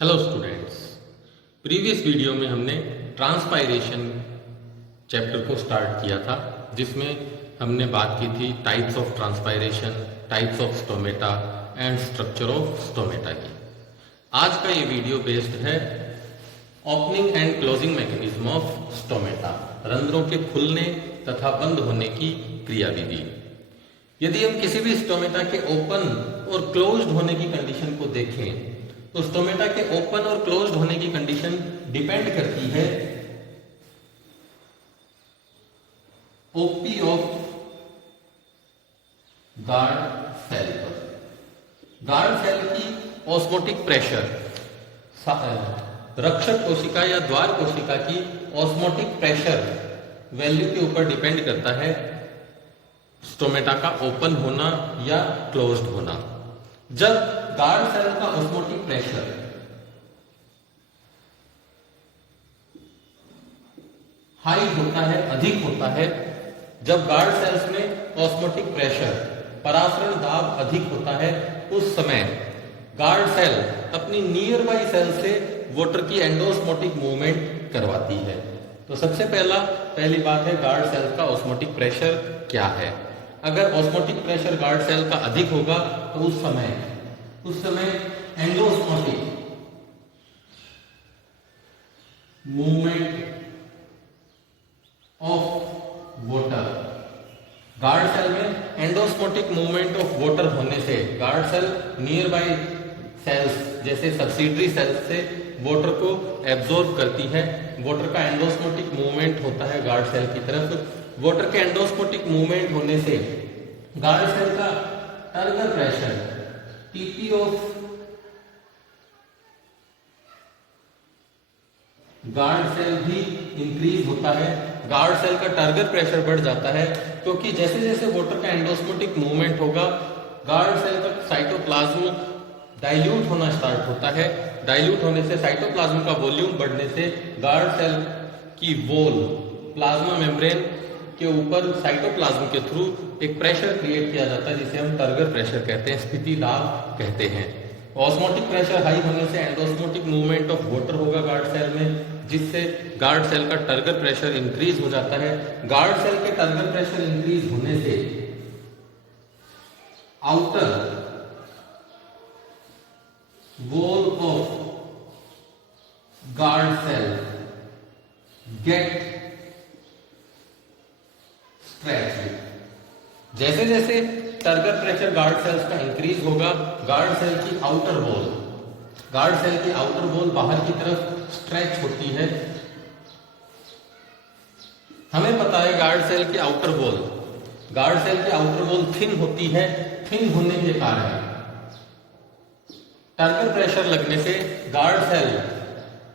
Hello students. Previous video में हमने transpiration chapter को स्टार्ट किया था, जिसमें हमने बात की थी types of transpiration, types of stomata and structure of stomata की। आज का ये वीडियो बेस्ड है opening and closing mechanism of stomata, रंध्रों के खुलने तथा बंद होने की क्रियाविधि। यदि हम किसी भी स्टोमेटा के ओपन और क्लोज्ड होने की कंडीशन को देखें तो स्टोमेटा के ओपन और क्लोज्ड होने की कंडीशन डिपेंड करती है ओपी ऑफ गार्ड सेल पर। गार्ड सेल की ऑस्मोटिक प्रेशर रक्षक कोशिका या द्वार कोशिका की ऑस्मोटिक प्रेशर वैल्यू के ऊपर डिपेंड करता है स्टोमेटा का ओपन होना या क्लोज्ड होना। जब गार्ड सेल का ऑस्मोटिक प्रेशर हाई होता है, अधिक होता है, जब गार्ड सेल्स में ऑस्मोटिक प्रेशर परासरण दाब अधिक होता है, उस समय गार्ड सेल अपनी नियर बाई सेल से वाटर की एंडोस्मोटिक मूवमेंट करवाती है। तो सबसे पहली बात है गार्ड सेल का ऑस्मोटिक प्रेशर क्या है। अगर ऑस्मोटिक प्रेशर गार्ड सेल का अधिक होगा तो उस समय endosmotic movement of water, guard cell में एंडोस्मोटिक मूवमेंट ऑफ वाटर होने से guard cell nearby cells जैसे सब्सिडरी सेल्स से वाटर को एब्जॉर्ब करती है। वाटर का एंडोस्मोटिक मूवमेंट होता है गार्ड सेल की तरफ। वाटर के एंडोस्मोटिक मूवमेंट होने से गार्ड सेल का turgor pressure TP of guard cell भी इंक्रीज होता है। गार्ड सेल का टारगेट प्रेशर बढ़ जाता है, क्योंकि जैसे जैसे वाटर का एंडोस्मोटिक मूवमेंट होगा गार्ड सेल का साइटोप्लाज्म डाइल्यूट होना स्टार्ट होता है। डाइल्यूट होने से साइटोप्लाज्म का वॉल्यूम बढ़ने से गार्ड सेल की वॉल प्लाज्मा मेम्ब्रेन के ऊपर साइटोप्लाज्म के थ्रू एक प्रेशर क्रिएट किया जाता है, जिसे हम टर्गर प्रेशर कहते हैं, स्थिति दाब कहते हैं। ऑस्मोटिक प्रेशर हाई होने से एंडोस्मोटिक मूवमेंट ऑफ वाटर होगा गार्ड सेल में, जिससे गार्ड सेल का टर्गर प्रेशर इंक्रीज हो जाता है। गार्ड सेल के टर्गर प्रेशर इंक्रीज होने से outer wall of guard cell get stretched. जैसे जैसे टर्गर प्रेशर गार्ड सेल्स का इंक्रीज होगा, गार्ड सेल की आउटर वॉल बाहर की तरफ स्ट्रेच होती है। हमें पता है गार्ड सेल की आउटर वॉल थिन होती है। थिन होने के कारण टर्गर प्रेशर लगने से गार्ड सेल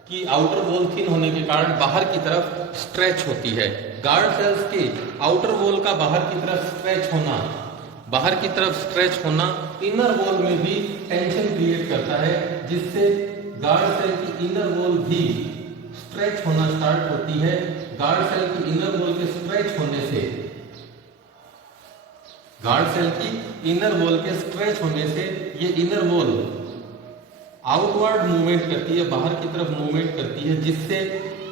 की आउटर वॉल थिन होने के कारण बाहर की तरफ स्ट्रेच होती है। गार्ड सेल्स की आउटर वॉल का बाहर की तरफ स्ट्रेच होना इनर वॉल में भी टेंशन क्रिएट करता है, जिससे गार्ड सेल की इनर वॉल भी स्ट्रेच होना स्टार्ट होती है। गार्ड सेल की इनर वॉल के स्ट्रेच होने से ये इनर वॉल आउटवर्ड मूवमेंट करती है, बाहर की तरफ मूवमेंट करती है, जिससे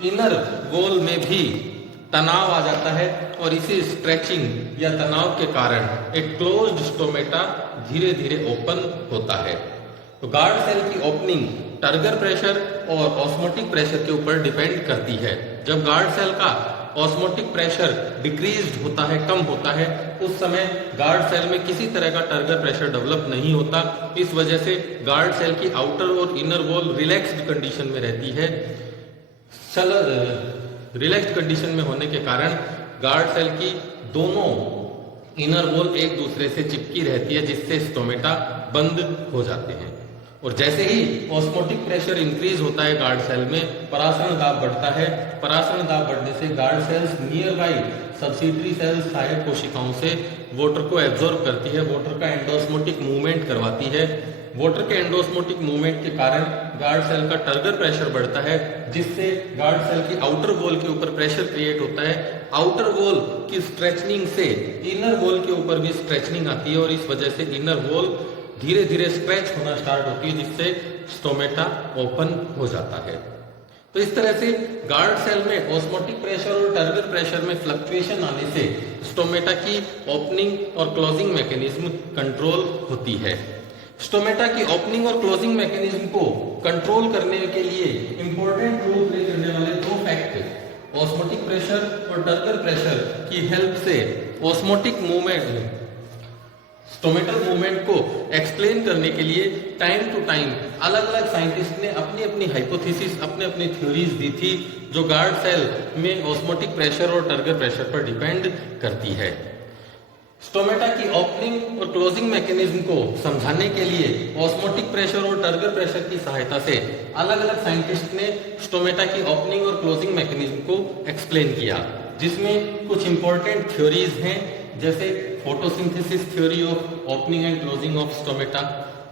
इनर वॉल में भी तनाव आ जाता है और इसी स्ट्रेचिंग या तनाव के कारण एक क्लोज्ड स्टोमेटा धीरे धीरे ओपन होता है। तो गार्ड सेल की ओपनिंग टर्गर प्रेशर और ऑस्मोटिक प्रेशर के ऊपर डिपेंड करती है। जब गार्ड सेल का ऑस्मोटिक प्रेशर डिक्रीज्ड होता है, कम होता है, उस समय गार्ड सेल में किसी तरह का टर्गर प्रेशर डेवलप नहीं होता। इस वजह से गार्ड सेल की आउटर और इनर वॉल रिलैक्स्ड कंडीशन में रहती है। रिलैक्स्ड कंडीशन में होने के कारण गार्ड सेल की दोनों इनर वॉल एक दूसरे से चिपकी रहती है, जिससे स्टोमेटा बंद हो जाते हैं। और जैसे ही ऑस्मोटिक प्रेशर इंक्रीज होता है गार्ड सेल में, परासरण दाब बढ़ता है। परासरण दाब बढ़ने से guard cells nearby subsidiary cells सहायक कोशिकाओं से वाटर को एब्जॉर्ब करती है, वाटर का एंडोस्मोटिक मूवमेंट करवाती है। वाटर के एंडोस्मोटिक मूवमेंट के कारण गार्ड सेल का टर्गर प्रेशर बढ़ता है, जिससे गार्ड सेल की आउटर वॉल के ऊपर प्रेशर क्रिएट होता है। आउटर वॉल की स्ट्रेचनिंग से इनर वॉल के ऊपर भी स्ट्रेचनिंग आती है और इस वजह से इनर वॉल धीरे धीरे स्ट्रेच होना स्टार्ट होती है, जिससे स्टोमेटा ओपन हो जाता है। तो इस तरह से गार्ड सेल में ऑस्मोटिक प्रेशर और टर्गर प्रेशर में फ्लक्चुएशन आने से स्टोमेटा की ओपनिंग और क्लोजिंग मैकेनिज्म कंट्रोल होती है। स्टोमेटा की ओपनिंग और क्लोजिंग मैकेनिज्म को कंट्रोल करने के लिए इंपॉर्टेंट रोल प्ले करने वाले दो फैक्टर ऑस्मोटिक प्रेशर और टर्गर प्रेशर की हेल्प से ऑस्मोटिक मूवमेंट स्टोमेटल मूवमेंट को एक्सप्लेन करने के लिए टाइम टू टाइम अलग अलग साइंटिस्ट ने अपनी अपनी हाइपोथेसिस, अपने अपनी थ्योरीज दी थी, जो गार्ड सेल में ऑस्मोटिक प्रेशर और टर्गर प्रेशर पर डिपेंड करती है। स्टोमेटा की ओपनिंग और क्लोजिंग मैकेनिज्म को समझाने के लिए ऑस्मोटिक प्रेशर और टर्गर प्रेशर की सहायता से अलग अलग साइंटिस्ट ने स्टोमेटा की ओपनिंग और क्लोजिंग मैकेनिज्म को एक्सप्लेन किया, जिसमें कुछ इंपॉर्टेंट थ्योरीज हैं, जैसे photosynthesis theory of opening and closing of stomata,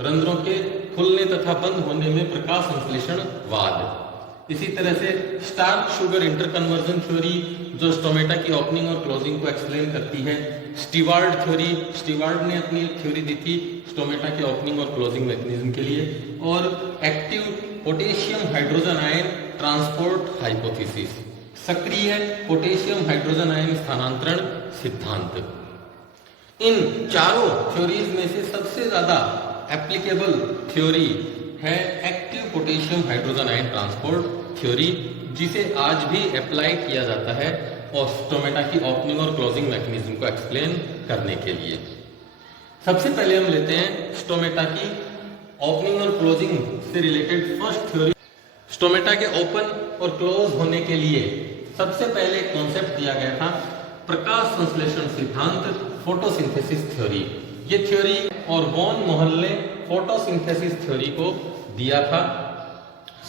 रंध्रों के खुलने तथा बंद होने में प्रकाश संश्लेषण वाद। इसी तरह से स्टार्च शुगर इंटरकन्वर्जन थ्योरी, जो स्टोमेटा की ओपनिंग और क्लोजिंग को एक्सप्लेन करती है। स्टीवार्ड थ्योरी, स्टीवार्ड ने अपनी एक थ्योरी दी थी स्टोमेटा के ओपनिंग और क्लोजिंग मैकेनिज्म के लिए। और active potassium hydrogen ion transport hypothesis, सक्रिय पोटेशियम हाइड्रोजन आयन स्थानांतरण सिद्धांत। इन चारों थ्योरीज में से सबसे ज्यादा एप्लीकेबल थ्योरी है active potassium hydrogen ion transport theory, जिसे आज भी अप्लाई किया जाता है और स्टोमेटा की ओपनिंग और क्लोजिंग मैकेनिज्म को एक्सप्लेन करने के लिए। सबसे पहले हम लेते हैं स्टोमेटा की ओपनिंग और क्लोजिंग से रिलेटेड फर्स्ट थ्योरी। स्टोमेटा के ओपन और क्लोज होने के लिए सबसे पहले कॉन्सेप्ट दिया गया था प्रकाश संश्लेषण सिद्धांत, फोटोसिंथेसिस थ्योरी। ये थ्योरी और वॉन मोहल ने फोटोसिंथेसिस थ्योरी को दिया था।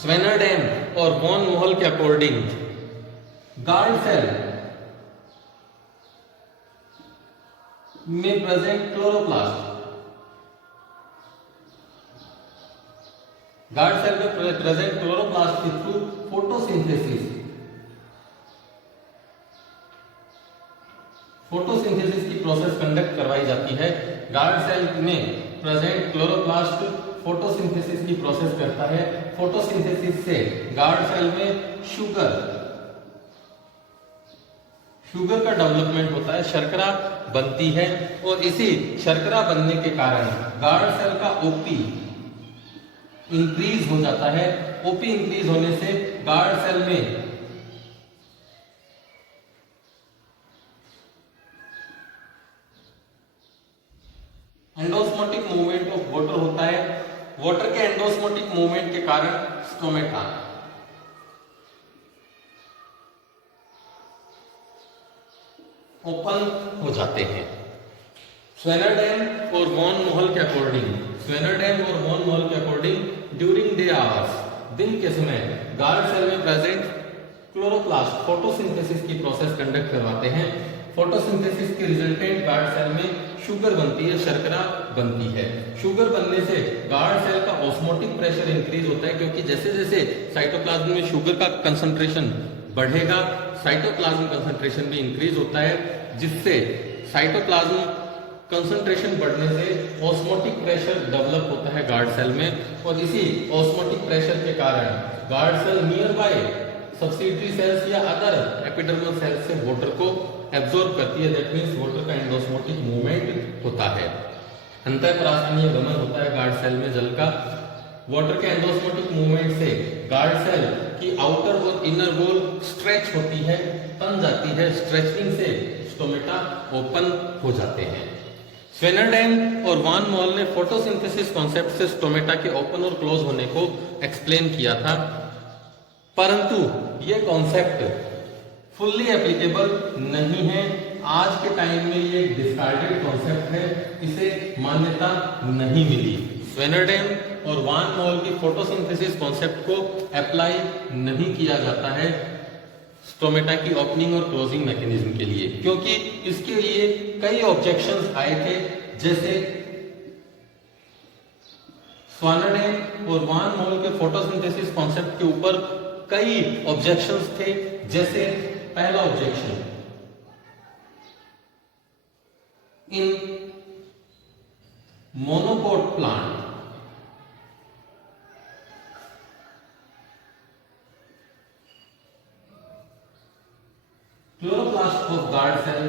स्वेनरडेन और वॉन मोहल के अकॉर्डिंग गार्ड सेल में प्रेजेंट क्लोरोप्लास्ट, गार्ड सेल में प्रेजेंट क्लोरोप्लास्ट के थ्रू फोटोसिंथेसिस की प्रोसेस कंडक्ट करवाई जाती है। गार्ड सेल में प्रेजेंट क्लोरोप्लास्ट फोटोसिंथेसिस की प्रोसेस करता है। फोटोसिंथेसिस से गार्ड सेल में शुगर का डेवलपमेंट होता है, शर्करा बनती है, और इसी शर्करा बनने के कारण गार्ड सेल का ओपी इंक्रीज हो जाता है। ओपी इंक्रीज होने से गार्ड सेल में एंडोस्मोटिक मूवमेंट ऑफ वाटर होता है। वाटर के एंडोस्मोटिक मूवमेंट के कारण स्टोमेटा ओपन हो जाते हैं। स्वेनरडेन और वॉन मोहल के अकॉर्डिंग ड्यूरिंग डे आवर्स, दिन के समय गार्ड सेल में प्रेजेंट क्लोरोप्लास्ट फोटोसिंथेसिस की प्रोसेस कंडक्ट करवाते हैं। फोटोसिंथेसिस के रिजल्टेंट गार्ड सेल में शुगर बनती है, शर्करा बनती है। शुगर बनने से गार्ड सेल का ऑस्मोटिक प्रेशर इंक्रीज होता है, क्योंकि जैसे जैसे साइटोप्लाज्म में शुगर का कंसंट्रेशन बढ़ेगा, साइटोप्लाज्म कंसंट्रेशन भी इंक्रीज होता है, जिससे साइटोप्लाज्म कंसंट्रेशन बढ़ने से ऑस्मोटिक प्रेशर डेवलप होता है गार्ड सेल में, और इसी ऑस्मोटिक प्रेशर के कारण guard cell nearby subsidiary cells या अदर एपिडर्मल सेल्स से वाटर को एब्जॉर्ब करती है। दैट मींस वाटर का एंडोस्मोटिक मूवमेंट होता है। अंतःपरासनीय गमन होता है गार्ड सेल में जल का। वाटर के एंडोस्मोटिक मूवमेंट से गार्ड सेल की आउटर और इनर वॉल स्ट्रेच होती है, तन जाती है। स्ट्रेचिंग से स्टोमेटा ओपन हो जाते हैं। स्वेनरडेन और वॉन मोहल ने फोटोसिंथेसिस कॉन्सेप्ट से स्टोमेटा के ओपन और क्लोज होने को एक्सप्लेन किया था, परंतु यह कॉन्सेप्ट फुल्ली एप्लीकेबल नहीं है। आज के टाइम में ये डिस्कार्डेड कॉन्सेप्ट है, इसे मान्यता नहीं मिली। स्वेनरडेन और वॉन मोहल की फोटोसिंथेसिस कॉन्सेप्ट को अप्लाई नहीं किया जाता है स्टोमेटा की ओपनिंग और क्लोजिंग मैकेनिज्म के लिए, क्योंकि इसके लिए कई ऑब्जेक्शंस आए थे। जैसे स्वेनरडेन और वॉन मोहल के फोटोसिंथेसिस कॉन्सेप्ट के ऊपर कई ऑब्जेक्शंस थे। जैसे पहला monocot plant, chloroplast of guard cell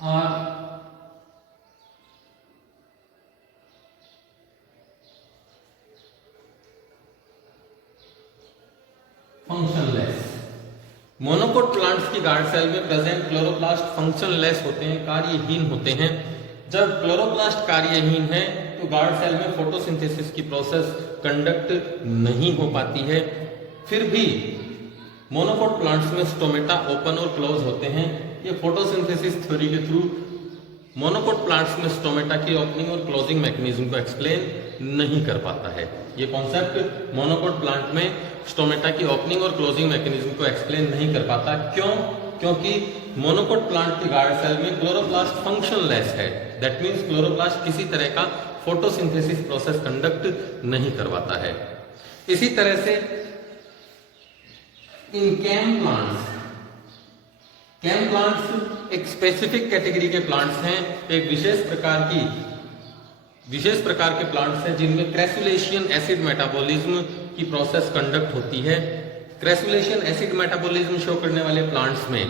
are functionless. Monocot plants की गार्ड सेल में प्रेजेंट क्लोरोप्लास्ट फंक्शनलेस होते हैं, कार्यहीन होते हैं। जब क्लोरोप्लास्ट कार्यहीन है तो गार्ड सेल में फोटोसिंथेसिस की प्रोसेस कंडक्ट नहीं हो पाती है। फिर भी मोनोकोट प्लांट्स में स्टोमेटा ओपन और क्लोज होते हैं। ये फोटोसिंथेसिस थ्योरी के थ्रू मोनोकोट प्लांट्स में स्टोमेटा की ओपनिंग और क्लोजिंग मैकेनिज्म को एक्सप्लेन नहीं कर पाता है। ये कॉन्सेप्ट मोनोकोट प्लांट में स्टोमेटा की ओपनिंग और क्लोजिंग मैकेनिज्म को एक्सप्लेन नहीं कर पाता। क्यों? क्योंकि मोनोकोट प्लांट की गार्ड सेल में क्लोरोप्लास्ट फंक्शनलेस है। दैट मीन्स क्लोरोप्लास्ट किसी तरह का फोटोसिंथेसिस प्रोसेस कंडक्ट नहीं करवाता है। इसी तरह से इन कैम प्लांट्स एक स्पेसिफिक कैटेगरी के प्लांट्स हैं, एक विशेष प्रकार के प्लांट्स हैं जिनमें क्रेसुलेशियन एसिड मेटाबॉलिज्म की प्रोसेस कंडक्ट होती है। क्रेसुलेशियन एसिड मेटाबॉलिज्म शो करने वाले प्लांट्स में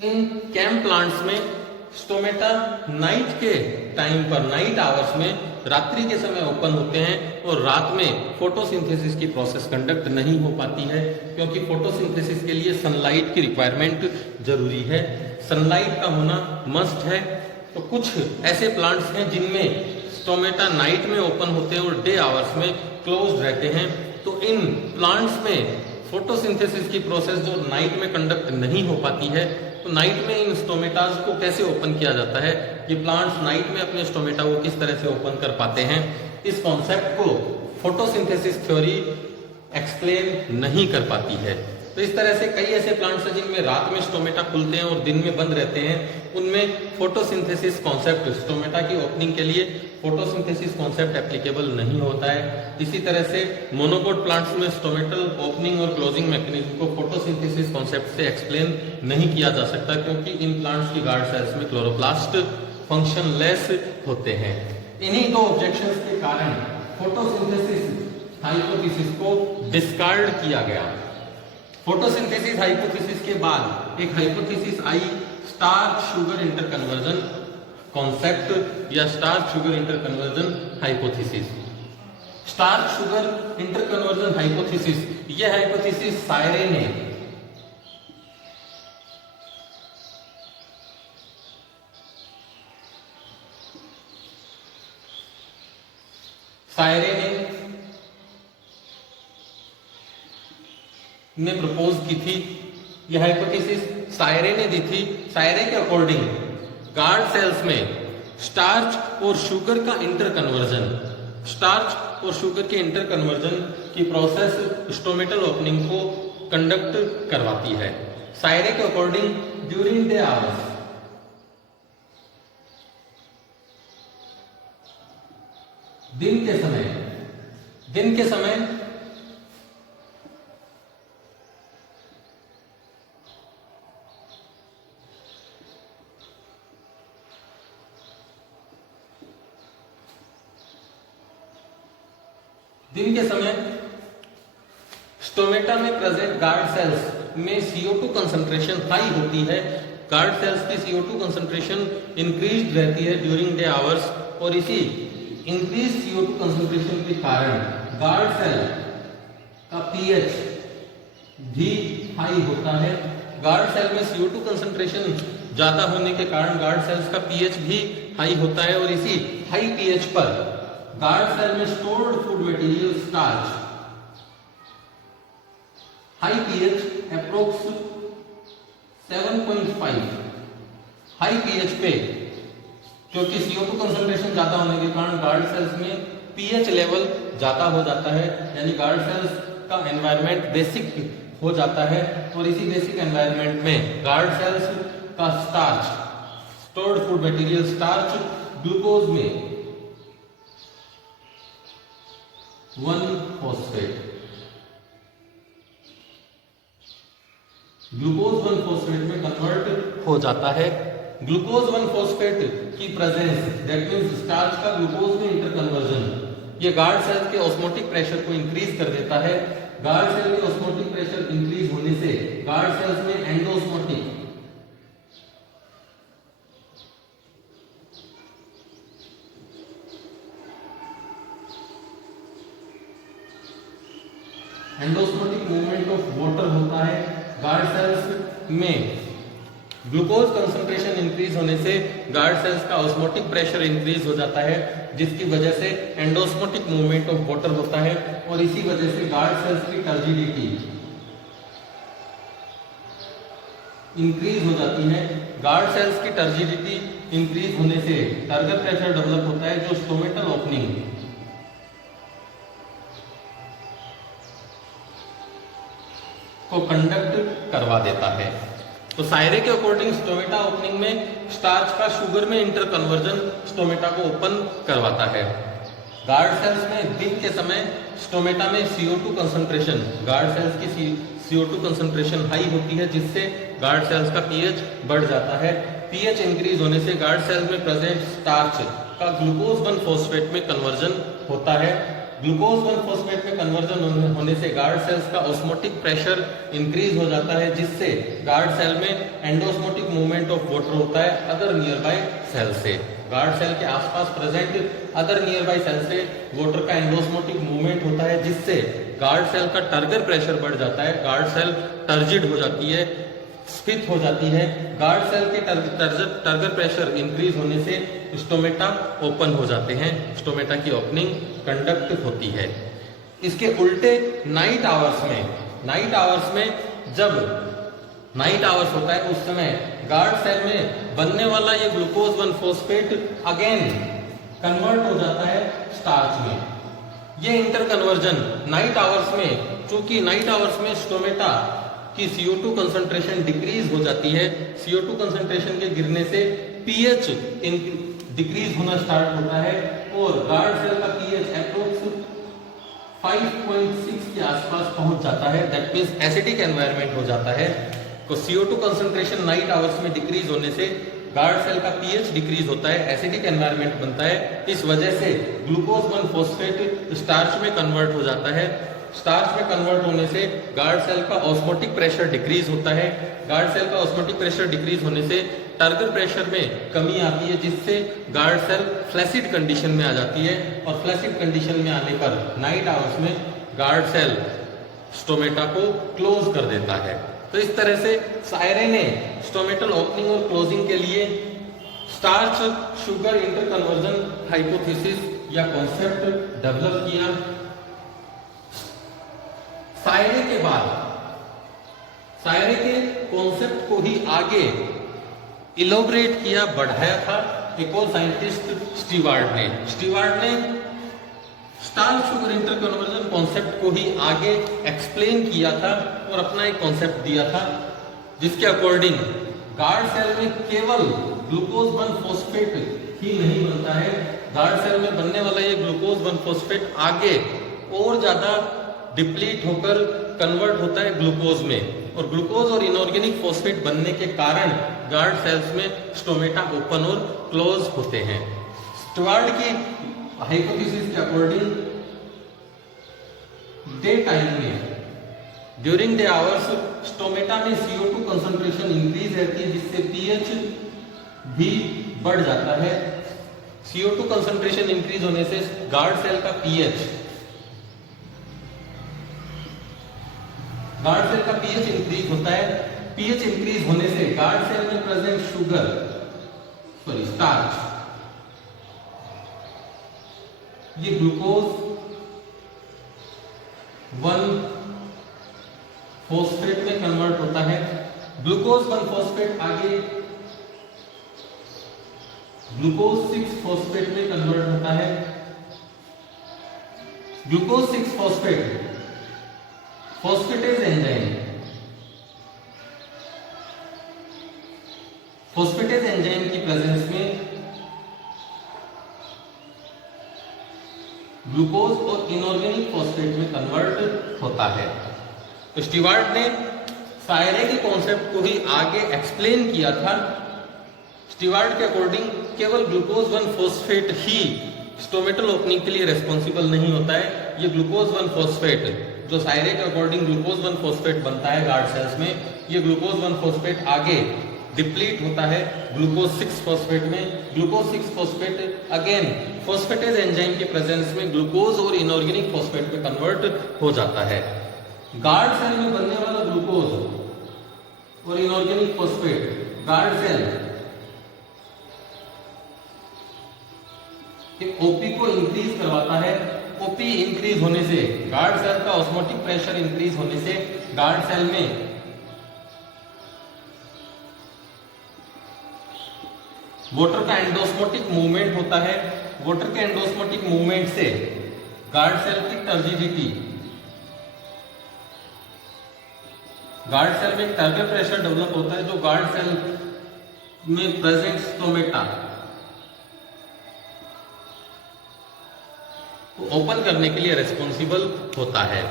इन कैम प्लांट्स में स्टोमेटा नाइट के टाइम पर, नाइट आवर्स में, रात्रि के समय ओपन होते हैं और रात में फोटोसिंथेसिस की प्रोसेस कंडक्ट नहीं हो पाती है, क्योंकि फोटोसिंथेसिस के लिए सनलाइट की रिक्वायरमेंट जरूरी है, सनलाइट का होना मस्ट है। तो कुछ ऐसे प्लांट्स हैं जिनमें स्टोमेटा नाइट में ओपन होते हैं और डे आवर्स में क्लोज रहते हैं। तो इन प्लांट्स में फोटोसिंथेसिस की प्रोसेस जो नाइट में कंडक्ट नहीं हो पाती है, तो नाइट में इन स्टोमेटास को कैसे ओपन किया जाता है, ये प्लांट्स नाइट में अपने स्टोमेटा को किस तरह से ओपन कर पाते हैं, इस कॉन्सेप्ट को फोटोसिंथेसिस थ्योरी एक्सप्लेन नहीं कर पाती है। तो इस तरह से कई ऐसे प्लांट्स हैं जिनमें रात में स्टोमेटा खुलते हैं और दिन में बंद रहते हैं, उनमें फोटोसिंथेसिस कॉन्सेप्ट, स्टोमेटा की ओपनिंग के लिए फोटोसिंथेसिस कॉन्सेप्ट एप्लीकेबल नहीं होता है। इसी तरह से मोनोकोट प्लांट्स में स्टोमेटल ओपनिंग और क्लोजिंग मैकेनिज्म को फोटोसिंथेसिस कॉन्सेप्ट से एक्सप्लेन नहीं किया जा सकता, क्योंकि इन प्लांट्स की गार्ड सेल्स में क्लोरोप्लास्ट फंक्शनलेस होते हैं। इन्हीं दो ऑब्जेक्शंस के कारण फोटोसिंथेसिस हाइपोथेसिस को डिस्कार्ड किया गया। फोटोसिंथेसिस हाइपोथेसिस के बाद एक हाइपोथेसिस आई स्टार्च शुगर इंटरकन्वर्जन कॉन्सेप्ट या starch sugar interconversion hypothesis. Starch sugar interconversion hypothesis, यह हाइपोथेसिस सायरे ने प्रपोज की थी। यह हाइपोथेसिस सायरे ने दी थी। सायरे के अकॉर्डिंग गार्ड सेल्स में स्टार्च और शुगर का इंटरकन्वर्जन, स्टार्च और शुगर के इंटरकन्वर्जन की प्रोसेस स्टोमेटल ओपनिंग को कंडक्ट करवाती है। सायरे के अकॉर्डिंग ड्यूरिंग डे आवर्स, दिन के समय दिन के समय स्टोमेटा में प्रेजेंट गार्ड सेल्स में CO2 कंसंट्रेशन हाई होती है। गार्ड सेल्स की CO2 कंसंट्रेशन इंक्रीज रहती है ड्यूरिंग डे आवर्स, और इसी इंक्रीज CO2 कंसंट्रेशन के कारण गार्ड सेल का pH भी हाई होता है। गार्ड सेल में CO2 कंसंट्रेशन ज्यादा होने के कारण गार्ड सेल्स का pH भी हाई होता है, और इसी हाई pH पर गार्ड सेल में stored food material starch, high pH approx 7.5, high pH पे, क्योंकि CO2 कंसंट्रेशन ज्यादा होने के कारण गार्ड सेल्स में pH लेवल ज्यादा हो जाता है, यानी गार्ड सेल्स का एनवायरनमेंट बेसिक हो जाता है, और इसी बेसिक एनवायरनमेंट में गार्ड सेल्स का starch, stored food material starch glucose में 1-फॉस्फेट। ग्लूकोज 1-फॉस्फेट में कन्वर्ट हो जाता है। ग्लूकोज 1-फॉस्फेट की प्रेजेंस, दैट मींस स्टार्च का ग्लूकोज में इंटर कन्वर्जन, ये गार्ड सेल के ऑस्मोटिक प्रेशर को इंक्रीज कर देता है। गार्ड सेल के ऑस्मोटिक प्रेशर इंक्रीज होने से गार्ड सेल्स में एंडोस्मोटिक मूवमेंट ऑफ वाटर होता है। गार्ड सेल्स में ग्लूकोज कंसंट्रेशन इंक्रीज होने से गार्ड सेल्स का ऑस्मोटिक प्रेशर इंक्रीज हो जाता है, जिसकी वजह से एंडोस्मोटिक मूवमेंट ऑफ वाटर होता है और इसी वजह से गार्ड सेल्स की टर्जिडिटी इंक्रीज हो जाती है। गार्ड सेल्स की टर्जिडिटी इंक्रीज होने से टर्गर प्रेशर डेवलप होता है, जो स्टोमेटल ओपनिंग को कंडक्ट करवा देता है। तो सायरे के अकॉर्डिंग स्टोमेटा ओपनिंग में स्टार्च का शुगर में इंटर कन्वर्जन स्टोमेटा को ओपन करवाता है। गार्ड सेल्स में दिन के समय स्टोमेटा में CO2 कंसंट्रेशन, गार्ड सेल्स की CO2 कंसंट्रेशन हाई होती है, जिससे गार्ड सेल्स का pH बढ़ जाता है। pH इंक्रीज होने से गार्ड सेल्स में प्रेजेंट स्टार्च का ग्लूकोज 1-फॉस्फेट में कन्वर्जन होता है। ग्लूकोज 1-फॉस्फेट में कन्वर्जन होने से गार्ड सेल्स का ऑस्मोटिक प्रेशर इंक्रीज हो जाता है, जिससे गार्ड सेल में एंडोस्मोटिक मूवमेंट ऑफ वाटर होता है अदर नियर बाय सेल से। गार्ड सेल के आसपास present other nearby cell से वाटर का एंडोस्मोटिक मूवमेंट होता है, जिससे गार्ड सेल का टर्गर प्रेशर बढ़ जाता है। गार्ड सेल टर्जिड हो जाती है, स्फीत हो जाती है। गार्ड सेल के टर्गर प्रेशर इंक्रीज होने से स्टोमेटा ओपन हो जाते हैं, स्टोमेटा की ओपनिंग कंडक्ट होती है। इसके उल्टे नाइट आवर्स में जब नाइट आवर्स होता है, उस समय गार्ड सेल में बनने वाला ये ग्लूकोज 1-फॉस्फेट अगेन कन्वर्ट हो जाता है स्टार्च में। ये इंटर कन्वर्जन नाइट आवर्स में, चूंकि नाइट आवर्स में स्टोमेटा की CO2 कंसंट्रेशन डिक्रीज हो जाती है, CO2 कंसंट्रेशन के गिरने से pH डिक्रीज होना स्टार्ट होता है और गार्ड सेल का pH अप्रोक्स 5.6 के आसपास पहुंच जाता है, दैट मींस एसिडिक एनवायरनमेंट हो जाता है। तो CO2 कंसंट्रेशन नाइट आवर्स में डिक्रीज होने से गार्ड सेल का pH डिक्रीज होता है, एसिडिक एनवायरनमेंट बनता है। इस वजह से ग्लूकोज 1-फॉस्फेट स्टार्च में कन्वर्ट हो जाता है। स्टार्च में कन्वर्ट होने से गार्ड सेल का ऑस्मोटिक प्रेशर डिक्रीज होता है। गार्ड सेल का ऑस्मोटिक प्रेशर डिक्रीज होने से टर्गर प्रेशर में कमी आती है, जिससे गार्ड सेल फ्लैसिड कंडीशन में आ जाती है और फ्लैसिड कंडीशन में आने पर नाइट आवर्स में गार्ड सेल स्टोमेटा को क्लोज कर देता है। तो इस तरह से सायरे ने स्टोमेटल ओपनिंग और क्लोजिंग के लिए starch sugar inter conversion hypothesis या कॉन्सेप्ट डेवलप किया। सायरे के बाद सायरे के कॉन्सेप्ट को ही आगे इलोबरेट किया, बढ़ाया था एक और साइंटिस्ट स्टीवार्ड ने starch sugar inter conversion concept को ही आगे एक्सप्लेन किया था और अपना एक कॉन्सेप्ट दिया था, जिसके अकॉर्डिंग गार्ड सेल में केवल ग्लूकोज 1-फॉस्फेट ही नहीं बनता है। गार्ड सेल में बनने वाला ये ग्लूकोज 1-फॉस्फेट आगे और ज्यादा डिप्लीट होकर कन्वर्ट होता है ग्लूकोज में, और ग्लूकोज और इनऑर्गेनिक फॉस्फेट बनने के कारण गार्ड सेल्स में स्टोमेटा ओपन और क्लोज होते हैं। स्टीवार्ड की हाइपोथेसिस के अकॉर्डिंग डे टाइम में ड्यूरिंग डे आवर्स स्टोमेटा में CO2 कंसंट्रेशन इंक्रीज रहती है, जिससे pH भी बढ़ जाता है। CO2 कंसंट्रेशन इंक्रीज होने से गार्ड सेल का pH इंक्रीज होता है। pH इंक्रीज होने से गार्ड सेल में प्रेजेंट स्टार्च, ये ग्लूकोज 1-फॉस्फेट में कन्वर्ट होता है। ग्लूकोज 1-फॉस्फेट आगे ग्लूकोज 6-फॉस्फेट में कन्वर्ट होता है। ग्लूकोज 6-फॉस्फेट फॉस्फेटेज एंजाइम की प्रेजेंस में ग्लूकोज और इनऑर्गेनिक फॉस्फेट में कन्वर्ट होता है। तो स्टीवार्ट ने सायरे के कॉन्सेप्ट को ही आगे एक्सप्लेन किया था। स्टीवार्ट के अकॉर्डिंग केवल ग्लूकोज 1 फॉस्फेट ही स्टोमेटल ओपनिंग के लिए रेस्पॉन्सिबल नहीं होता है। ये ग्लूकोज 1 फॉस्फेट जो सायरे के अकॉर्डिंग ग्लूकोज 1 फॉस्फेट बनता है गार्ड सेल्स में, ये ग्लूकोज 1 फॉस्फेट आगे डिप्लीट होता है ग्लूकोज 6 फॉस्फेट में। Glucose 6 phosphate again phosphatase enzyme के प्रेजेंस में ग्लूकोज और इनऑर्गेनिक फॉस्फेट में कन्वर्ट हो जाता है। गार्ड सेल में बनने वाला ग्लूकोज और इनऑर्गेनिक फॉस्फेट गार्ड सेल के ओपी को इंक्रीज करवाता है। ओपी इंक्रीज होने से गार्ड सेल का ऑस्मोटिक प्रेशर इंक्रीज होने से गार्ड सेल में वाटर का एंडोस्मोटिक मूवमेंट होता है। वाटर के एंडोस्मोटिक मूवमेंट से गार्ड सेल की टर्जिडिटी, गार्ड सेल में टर्गर प्रेशर डेवलप होता है जो गार्ड सेल में प्रेजेंट स्टोमेटा को ओपन करने के लिए रेस्पॉन्सिबल होता है।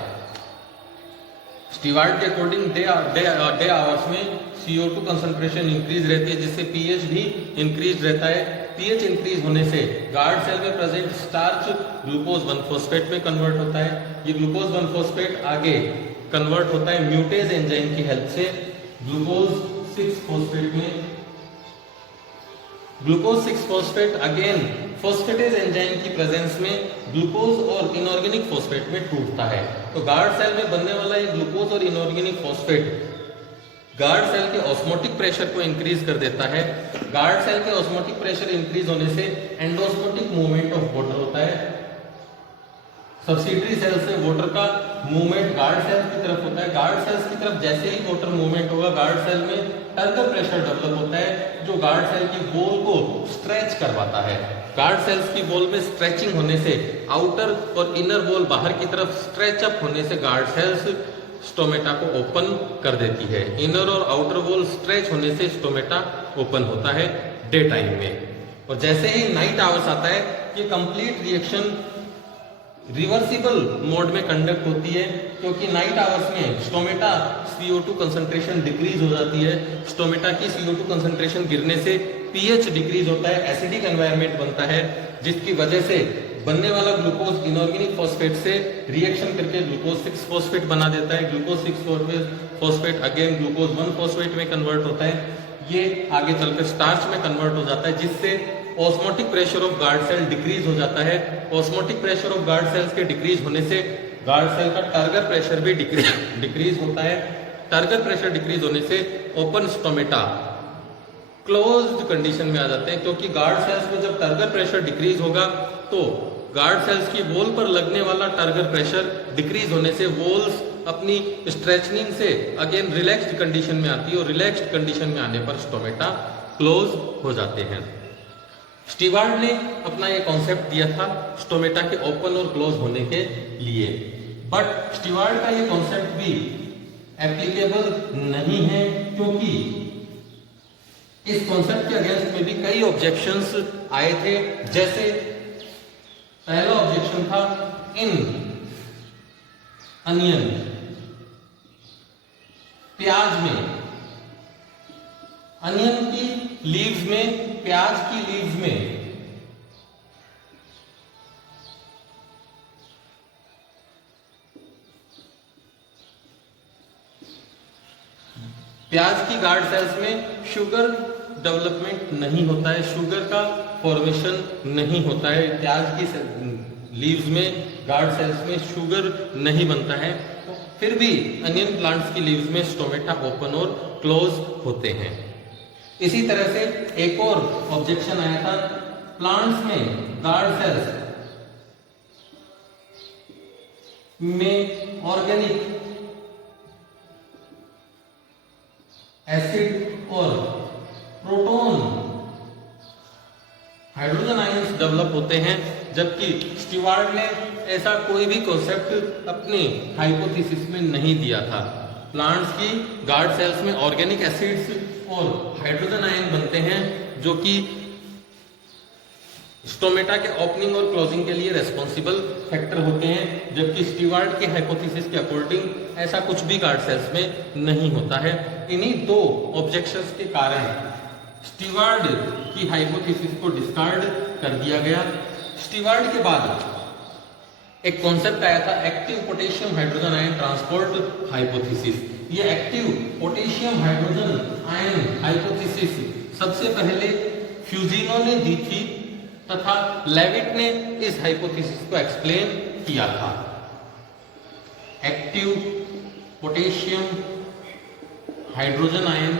स्टीवार्ट के अकॉर्डिंग डे आवर्स में CO2 कंसंट्रेशन इंक्रीज रहती है जिससे पीएच भी इंक्रीज रहता है। पीएच इंक्रीज होने से गार्ड सेल में प्रेजेंट स्टार्च ग्लूकोज 1 फॉस्फेट में कन्वर्ट होता है। ये ग्लूकोज 1 फॉस्फेट आगे कन्वर्ट होता है म्यूटेज एंजाइम की हेल्प से ग्लूकोज 6 फॉस्फेट में। Glucose 6 phosphate again phosphatase enzyme की प्रेजेंस में ग्लूकोज और इनऑर्गेनिक फॉस्फेट में टूटता है। तो गार्ड सेल में बनने वाला ये ग्लूकोज और इनऑर्गेनिक फॉस्फेट गार्ड सेल के ऑस्मोटिक प्रेशर को इंक्रीज कर देता है। गार्ड सेल के ऑस्मोटिक प्रेशर इंक्रीज होने से एंडोस्मोटिक मूवमेंट ऑफ वाटर होता है। सब्सिडरी सेल से वाटर का मूवमेंट गार्ड सेल की तरफ होता है। गार्ड सेल्स की तरफ जैसे ही वाटर मूवमेंट होगा गार्ड सेल में टर्गर प्रेशर डेवलप होता है जो गार्ड सेल की वॉल को स्ट्रेच करवाता है। गार्ड सेल्स की वॉल में स्ट्रेचिंग होने से आउटर और इनर वॉल बाहर की तरफ स्ट्रेच अप होने से गार्ड सेल्स स्टोमेटा को ओपन कर देती है। इनर और आउटर वॉल स्ट्रेच होने से स्टोमेटा ओपन होता है डे टाइम में। और जैसे ही नाइट आवर्स आता है ये कंप्लीट रिएक्शन रिवर्सिबल मोड में कंडक्ट होती है क्योंकि नाइट आवर्स में स्टोमेटा CO2 कंसंट्रेशन डिक्रीज हो जाती है। स्टोमेटा की CO2 कंसंट्रेशन गिरने से पीएच डिक्रीज होता है, एसिडिक एनवायरनमेंट बनता है जिसकी वजह से बनने वाला ग्लूकोज इनऑर्गेनिक फॉस्फेट से रिएक्शन करके ग्लूकोज 6 फॉस्फेट बना देता है। Glucose 6 phosphate again glucose 1 phosphate में कन्वर्ट होता है। ये आगे चलकर स्टार्च में कन्वर्ट हो जाता है जिससे osmotic pressure of guard cell decrease हो जाता है। Osmotic pressure of guard cells के डिक्रीज होने से गार्ड सेल का टारगर प्रेशर भी डिक्रीज होता है। टारगर प्रेशर डिक्रीज होने से ओपन स्टोमेटा क्लोज्ड कंडीशन में आ जाते हैं क्योंकि गार्ड सेल्स में जब टारगर प्रेशर डिक्रीज होगा तो गार्ड सेल्स की वॉल पर लगने वाला टारगर प्रेशर डिक्रीज होने से वॉल्स अपनी स्ट्रेचनिंग से अगेन रिलैक्स्ड कंडीशन में आती है और रिलैक्स्ड कंडीशन में आने पर स्टोमेटा क्लोज हो जाते हैं। स्टीवार्ट ने अपना ये कॉन्सेप्ट दिया था स्टोमेटा के ओपन और क्लोज होने के लिए, बट स्टीवार्ट का ये कॉन्सेप्ट भी एप्लीकेबल नहीं है क्योंकि इस कॉन्सेप्ट के अगेंस्ट में भी कई ऑब्जेक्शंस आए थे। जैसे पहला ऑब्जेक्शन था इन अनियन, प्याज में, अनियन की लीव्स में, प्याज की लीव्स में प्याज की गार्ड सेल्स में शुगर डेवलपमेंट नहीं होता है, शुगर का फॉर्मेशन नहीं होता है। प्याज की लीव्स में गार्ड सेल्स में शुगर नहीं बनता है, तो फिर भी अनियन प्लांट्स की लीव्स में स्टोमेटा ओपन और क्लोज होते हैं। इसी तरह से एक और ऑब्जेक्शन आया था प्लांट्स में गार्ड सेल्स में ऑर्गेनिक एसिड और प्रोटॉन हाइड्रोजन आयंस डेवलप होते हैं, जबकि स्टीवार्ट ने ऐसा कोई भी कॉन्सेप्ट अपनी हाइपोथेसिस में नहीं दिया था। प्लांट्स की गार्ड सेल्स में ऑर्गेनिक एसिड्स और हाइड्रोजन आयन बनते हैं जो कि स्टोमेटा के ओपनिंग और क्लोजिंग के लिए रेस्पॉन्सिबल फैक्टर होते हैं, जबकि स्टीवार्ड के हाइपोथेसिस के अकॉर्डिंग ऐसा कुछ भी गार्ड सेल्स में नहीं होता है। इन्हीं दो ऑब्जेक्शंस के कारण स्टीवार्ड की हाइपोथेसिस को डिस्कार्ड कर दिया गया। स्टीवार्ड के बाद एक कॉन्सेप्ट आया था active potassium hydrogen ion transport hypothesis. ये active potassium hydrogen ion hypothesis सबसे पहले फ्यूजिनो ने दी थी तथा लेविट ने इस हाइपोथेसिस को एक्सप्लेन किया था। Active potassium hydrogen ion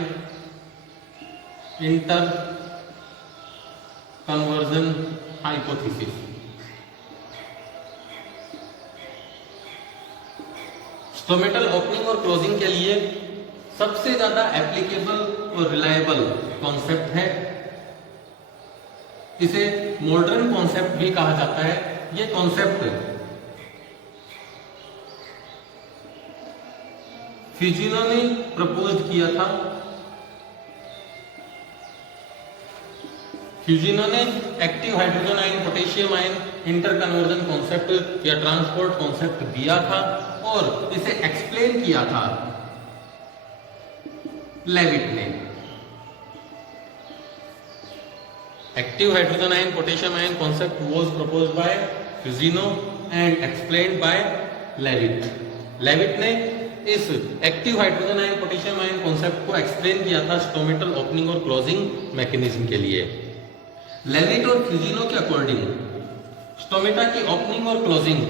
inter conversion hypothesis. Stomatal opening और क्लोजिंग के लिए सबसे ज्यादा एप्लीकेबल और रिलायबल कॉन्सेप्ट है। इसे मॉडर्न कॉन्सेप्ट भी कहा जाता है। यह कॉन्सेप्ट फ्यूजिनो ने प्रपोज किया था। फ्यूजिनो ने active hydrogen ion potassium ion interconversion concept या ट्रांसपोर्ट कॉन्सेप्ट दिया था और इसे एक्सप्लेन किया था लेविट ने। Active hydrogen ion potassium ion concept was proposed by Fujino and explained by Levitt. Levitt ने इस active hydrogen ion potassium ion concept को एक्सप्लेन किया था स्टोमेटल ओपनिंग और क्लोजिंग मैकेनिज्म के लिए। लेविट और फ्यूजिनो के अकॉर्डिंग स्टोमेटा की ओपनिंग और क्लोजिंग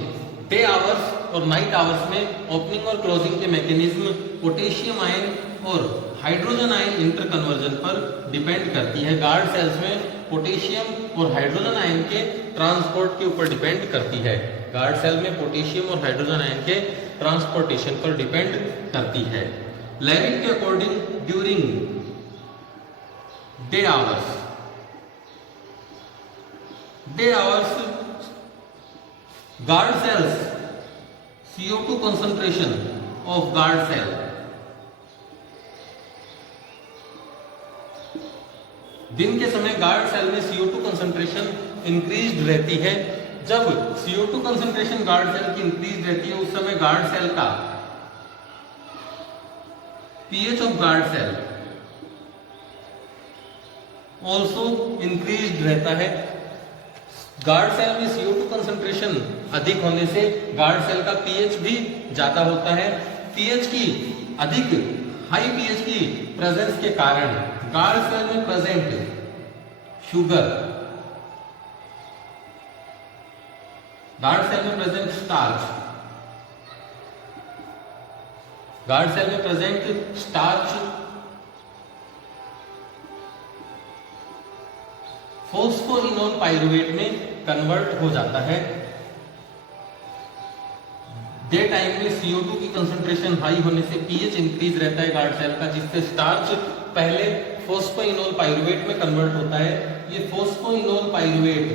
डे आवर्स और नाइट आवर्स में ओपनिंग और क्लोजिंग के मैकेनिज्म पोटेशियम आयन और हाइड्रोजन आयन इंटर कन्वर्जन पर डिपेंड करती है। गार्ड सेल्स में पोटेशियम और हाइड्रोजन आयन के ट्रांसपोर्ट के ऊपर डिपेंड करती है। गार्ड सेल में पोटेशियम और हाइड्रोजन आयन के ट्रांसपोर्टेशन पर डिपेंड करती है। लेविट के according during day hours guard cells CO2 concentration of guard cell दिन के समय गार्ड सेल में CO2 कंसंट्रेशन इंक्रीज्ड रहती है। जब CO2 कंसंट्रेशन गार्ड सेल की इंक्रीज रहती है उस समय गार्ड सेल का pH of guard cell also increased रहता है। गार्ड सेल में CO2 कंसंट्रेशन अधिक होने से गार्ड सेल का pH भी ज्यादा होता है। pH की अधिक हाई pH की प्रेजेंस के कारण गार्ड सेल में प्रेजेंट शुगर, गार्ड सेल में प्रेजेंट स्टार्च, गार्ड सेल में प्रेजेंट स्टार्च फॉस्फोइनोल पाइरुवेट में कन्वर्ट हो जाता है। डे टाइम में CO2 की कंसंट्रेशन हाई होने से pH इंक्रीज रहता है गार्ड सेल का, जिससे स्टार्च पहले फॉस्फोइनोल पाइरुवेट में कन्वर्ट होता है। ये phosphoenol pyruvate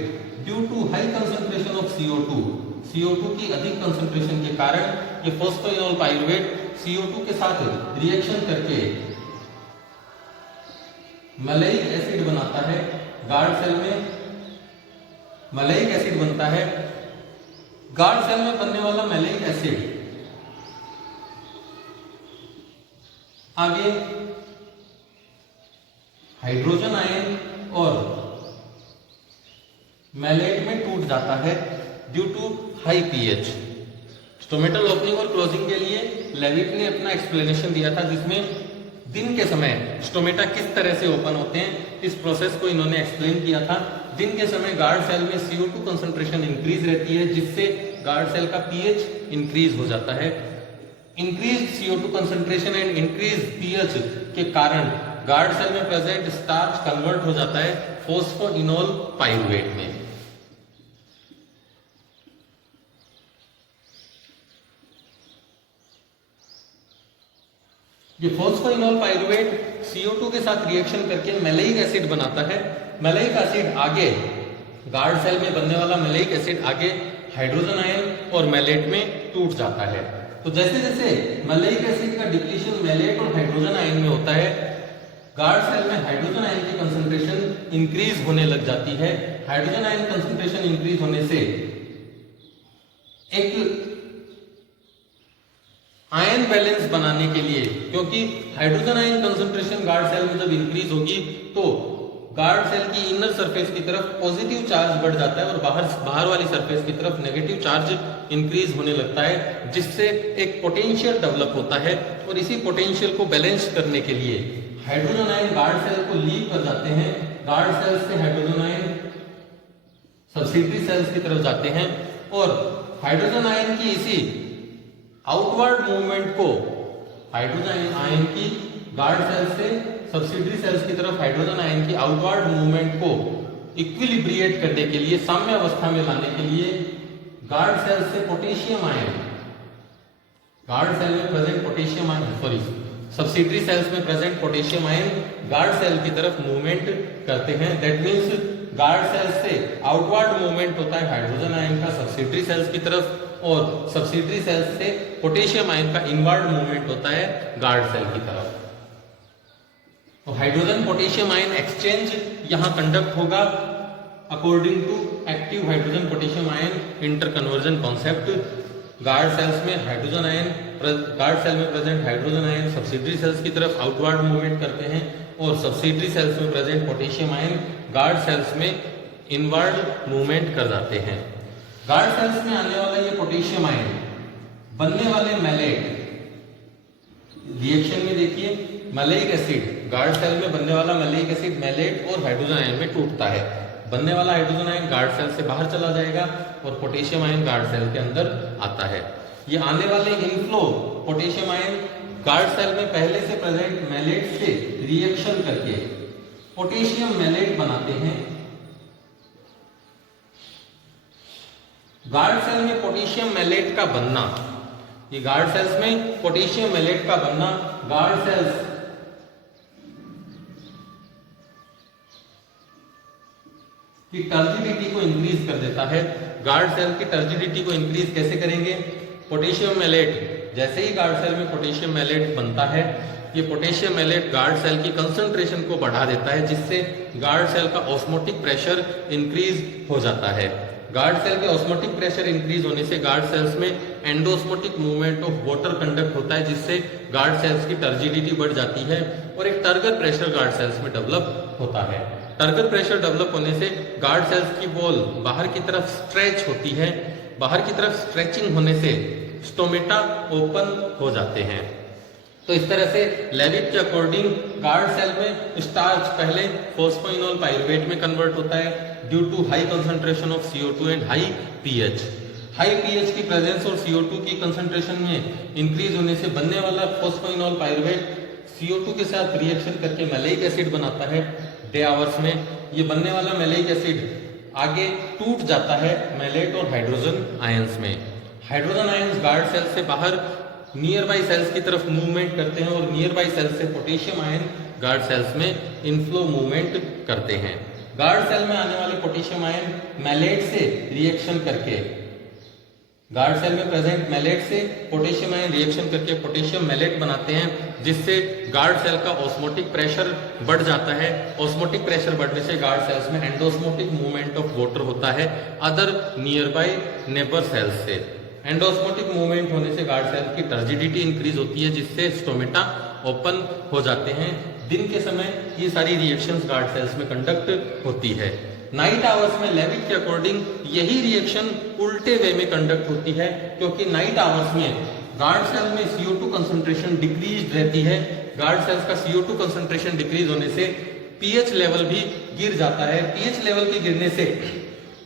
due to high concentration of CO2 की अधिक कंसंट्रेशन के कारण ये फॉस्फोइनोल पाइरुवेट CO2 के साथ रिएक्शन करके मलेइक एसिड बनाता है। गार्ड सेल में मलेइक एसिड बनता है। गार्ड सेल में बनने वाला मलेइक एसिड आगे हाइड्रोजन आयन और मैलेट में टूट जाता है due to high pH। Stomatal opening और क्लोजिंग के लिए लेविट ने अपना एक्सप्लेनेशन दिया था, जिसमें दिन के समय स्टोमेटा किस तरह से ओपन होते हैं इस प्रोसेस को इन्होंने एक्सप्लेन किया था। दिन के समय गार्ड सेल में CO2 कंसंट्रेशन इंक्रीज रहती है, जिससे गार्ड सेल का pH इंक्रीज हो जाता है। Increase CO2 concentration and increase pH के कारण गार्ड सेल में प्रेजेंट स्टार्च कन्वर्ट हो जाता है फॉस्फोइनोल पाइरुवेट में। ये फॉस्फोइनोल पाइरुवेट CO2 के साथ रिएक्शन करके मैलेइक एसिड बनाता है। मैलेइक एसिड आगे गार्ड सेल में बनने वाला मैलेइक एसिड आगे हाइड्रोजन आयन और मैलेट में टूट जाता है। तो जैसे जैसे मैलेइक एसिड का डिप्लीशन मैलेट और हाइड्रोजन आयन में होता है, गार्ड सेल में हाइड्रोजन आयन की कंसंट्रेशन इंक्रीज होने लग जाती है। हाइड्रोजन आयन कंसंट्रेशन इंक्रीज होने से एक आयन बैलेंस बनाने के लिए, क्योंकि hydrogen ion concentration guard cell में जब इंक्रीज होगी तो गार्ड सेल की इनर सरफेस की तरफ पॉजिटिव चार्ज बढ़ जाता है और बाहर वाली सरफेस की तरफ नेगेटिव चार्ज इंक्रीज होने लगता है, जिससे एक पोटेंशियल डेवलप होता है। और इसी पोटेंशियल को बैलेंस करने के लिए हाइड्रोजन आयन गार्ड सेल को लीव कर जाते हैं। गार्ड सेल से हाइड्रोजन आयन सब्सिडरी सेल्स की तरफ जाते हैं और हाइड्रोजन आयन की इसी आउटवर्ड मूवमेंट को, हाइड्रोजन आयन की गार्ड सेल से सब्सिडरी सेल्स की तरफ हाइड्रोजन आयन की आउटवर्ड मूवमेंट को इक्विलिब्रिएट करने के लिए, साम्य अवस्था में लाने के लिए गार्ड सेल से पोटेशियम आयन, गार्ड सेल में present potassium ion, subsidiary cells में present potassium ion guard cell की तरफ मूवमेंट करते हैं। दैट मीन्स गार्ड सेल से आउटवर्ड मूवमेंट होता है हाइड्रोजन आयन का सब्सिडरी सेल्स की तरफ, और सब्सिडरी सेल्स से पोटेशियम आयन का इनवर्ड मूवमेंट होता है गार्ड सेल की तरफ। तो हाइड्रोजन पोटेशियम आयन एक्सचेंज यहां कंडक्ट होगा according to active hydrogen potassium ion interconversion concept. Guard cells में हाइड्रोजन आयन, गार्ड सेल में present hydrogen ion subsidiary cells की तरफ आउटवर्ड मूवमेंट करते हैं और सब्सिडरी सेल्स में present potassium ion guard cells में इनवर्ड मूवमेंट कर जाते हैं। गार्ड सेल्स में आने वाला ये पोटेशियम आयन बनने वाले मैलेट रिएक्शन में देखिए, मैलेइक एसिड, गार्ड सेल में बनने वाला मैलेइक एसिड मैलेट और हाइड्रोजन आयन में टूटता है। बनने वाला हाइड्रोजन आयन गार्ड सेल से बाहर चला जाएगा और पोटेशियम आयन गार्ड सेल के अंदर आता है। ये आने वाले inflow potassium ion guard cell में पहले से प्रेजेंट मैलेट से रिएक्शन करके पोटेशियम मैलेट बनाते हैं। गार्ड सेल में पोटेशियम मैलेट का बनना, ये गार्ड सेल्स में पोटेशियम मैलेट का बनना गार्ड सेल्स की टर्जिडिटी को इंक्रीज कर देता है। गार्ड सेल की टर्जिडिटी को इंक्रीज कैसे करेंगे? पोटेशियम मैलेट, जैसे ही गार्ड सेल में पोटेशियम मैलेट बनता है, ये पोटेशियम मैलेट गार्ड सेल की कंसंट्रेशन को बढ़ा देता है, जिससे गार्ड सेल का ऑस्मोटिक प्रेशर इंक्रीज हो जाता है। गार्ड सेल के ऑस्मोटिक प्रेशर इंक्रीज होने से गार्ड सेल्स में endosmotic movement of water conduct होता है, जिससे गार्ड सेल्स की टर्जिडिटी बढ़ जाती है और एक टर्गर प्रेशर गार्ड सेल्स में डेवलप होता है। टर्गर प्रेशर डेवलप होने से गार्ड सेल्स की वॉल बाहर की तरफ स्ट्रेच होती है। बाहर की तरफ स्ट्रेचिंग होने से स्टोमेटा ओपन हो जाते हैं। तो इस तरह से लेविट के अकॉर्डिंग गार्ड सेल में स्टार्च पहले फॉस्फोइनोल पाइरुवेट में कन्वर्ट होता है due to high concentration of CO2 and high pH. High pH की प्रेजेंस और CO2 की कंसंट्रेशन में इंक्रीज होने से बनने वाला फॉस्फोइनोल पाइरुवेट CO2 के साथ रिएक्शन करके मैलेइक एसिड बनाता है डे आवर्स में। ये बनने वाला मैलेइक एसिड आगे टूट जाता है मैलेट और हाइड्रोजन आयंस में। हाइड्रोजन आयंस गार्ड सेल से बाहर नियर बाई सेल्स की तरफ मूवमेंट करते हैं और नियर बाई सेल्स से पोटेशियम आयन गार्ड सेल्स में इनफ्लो मूवमेंट करते हैं। गार्ड सेल में आने वाले पोटेशियम आयन मैलेट से रिएक्शन करके, गार्ड सेल में प्रेजेंट मैलेट से पोटेशियम आयन रिएक्शन करके पोटेशियम मैलेट बनाते हैं, जिससे गार्ड सेल का ऑस्मोटिक प्रेशर बढ़ जाता है। ऑस्मोटिक प्रेशर बढ़ने से गार्ड सेल्स में एंडोस्मोटिक मूवमेंट ऑफ वाटर होता है other nearby neighbour cells से। एंडोस्मोटिक मूवमेंट होने से गार्ड सेल की टर्जिडिटी इंक्रीज होती है, जिससे स्टोमेटा ओपन हो जाते हैं। दिन के समय ये सारी रिएक्शंस गार्ड सेल्स में कंडक्ट होती है। नाइट आवर्स में लेविट के अकॉर्डिंग यही रिएक्शन उल्टे वे में कंडक्ट होती है, क्योंकि नाइट आवर्स में गार्ड सेल में CO2 कंसंट्रेशन डिक्रीज रहती है। गार्ड सेल्स का CO2 कंसंट्रेशन डिक्रीज होने से पीएच लेवल भी गिर जाता है। पीएच लेवल के गिरने से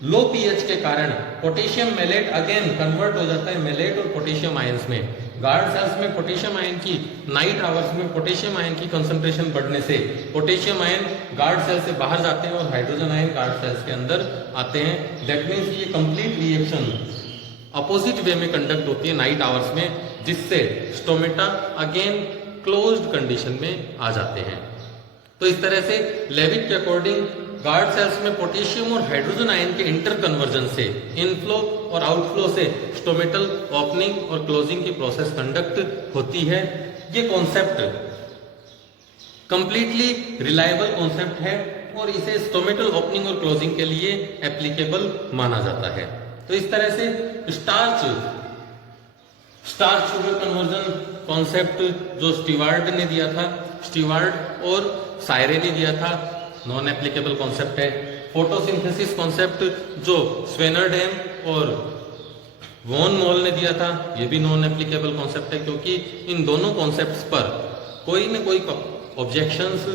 लो पीएच के कारण पोटेशियम मैलेट अगेन कन्वर्ट हो जाता है मैलेट और पोटेशियम आयंस में। गार्ड सेल्स में पोटेशियम आयन की नाइट आवर्स में पोटेशियम आयन की कंसंट्रेशन बढ़ने से पोटेशियम आयन गार्ड सेल से बाहर जाते हैं और हाइड्रोजन आयन गार्ड सेल्स के अंदर आते हैं। दैट मीन्स ये कंप्लीट रिएक्शन अपोजिट वे में कंडक्ट होती है नाइट आवर्स में, जिससे स्टोमेटा अगेन क्लोज्ड कंडीशन में आ जाते हैं। तो इस तरह से लेविट के अकॉर्डिंग गार्ड सेल्स में पोटेशियम और हाइड्रोजन आयन के इंटर कन्वर्जन से इनफ्लो और आउटफ्लो से स्टोमेटल ओपनिंग और क्लोजिंग की प्रोसेस कंडक्ट होती है। ये कॉन्सेप्ट कंप्लीटली रिलायबल कॉन्सेप्ट है, और इसे स्टोमेटल ओपनिंग और क्लोजिंग के लिए एप्लीकेबल माना जाता है। तो इस तरह से स्टार्च शुगर कन्वर्जन कॉन्सेप्ट जो स्टीवार्ड ने दिया था, स्टीवार्ड और सायरे ने दिया था, नॉन एप्लीकेबल कॉन्सेप्ट है। फोटोसिंथेसिस कॉन्सेप्ट जो स्वेनरडेम और वॉन मोल ने दिया था, ये भी नॉन एप्लीकेबल कॉन्सेप्ट है, क्योंकि इन दोनों कॉन्सेप्ट्स पर कोई न कोई ऑब्जेक्शंस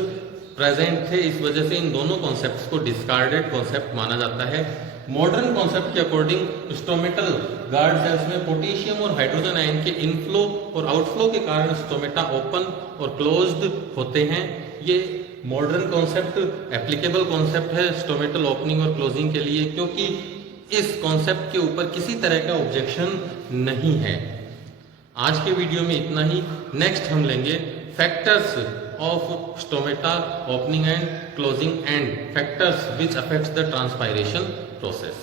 प्रेजेंट थे, इस वजह से इन दोनों कॉन्सेप्ट्स को डिस्कार्डेड कॉन्सेप्ट माना जाता है। मॉडर्न कॉन्सेप्ट के अकॉर्डिंग स्टोमेटल गार्ड सेल्स में पोटेशियम और हाइड्रोजन आयन के इनफ्लो और आउटफ्लो के कारण स्टोमेटा ओपन और क्लोज्ड होते हैं। ये मॉडर्न कॉन्सेप्ट एप्लीकेबल कॉन्सेप्ट है स्टोमेटल ओपनिंग और क्लोजिंग के लिए, क्योंकि इस कॉन्सेप्ट के ऊपर किसी तरह का ऑब्जेक्शन नहीं है। आज के वीडियो में इतना ही। नेक्स्ट हम लेंगे factors of stomata opening and closing and factors which affects the transpiration process।